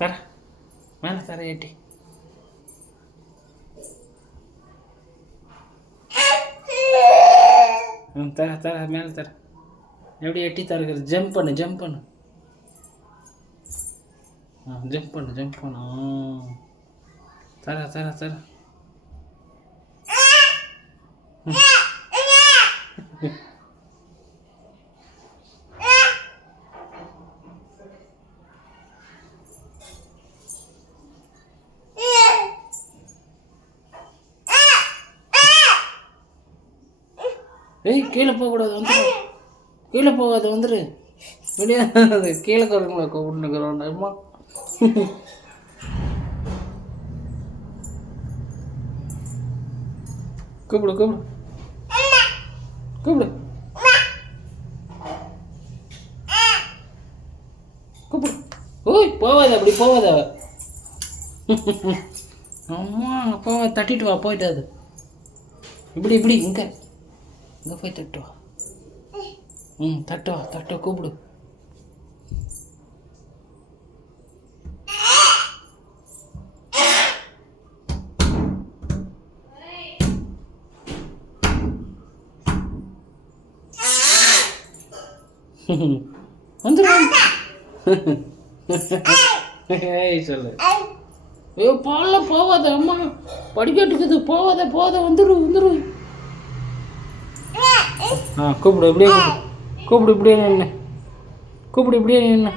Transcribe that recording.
தர மேலே தர ஏட்டி. தர தர மேலே தர. எப்படி எட்டி தருகிறது? ஜம்ப் பண்ணு ஜம்ப் பண்ணு. ஜம்ப் பண்ணு ஜம்ப் பண்ணு. தர தர தர. ஏய் கீழே போகக்கூடாது, வந்துடு. கீழே போகாது, வந்துடு. முடியாது, கீழே குறங்களா கூப்பிட்டுக்கிறோம். அம்மா கூப்பிடு கூப்பிடு கூப்பிடு கூப்பிடு. ஓய் போவாத, அப்படி போவாத. அம்மா போவ, தட்டிட்டு வா, போயிட்டு அது இப்படி இப்படி இங்கே இங்கே போய் தட்டு வா. தட்டு வா, தட்டு கூப்பிடு. வந்துடும். சொல்லு. ஐயோ பால்ல போவாத, அம்மா படிக்கட்டுக்குது, போவாத போவாத, வந்துடும் வந்துடும். கூப்பிடு இப்படியே கூப்பிடு. கூப்பிடு இப்படியே நின்று. கூப்பிடு இப்படியே நின்று.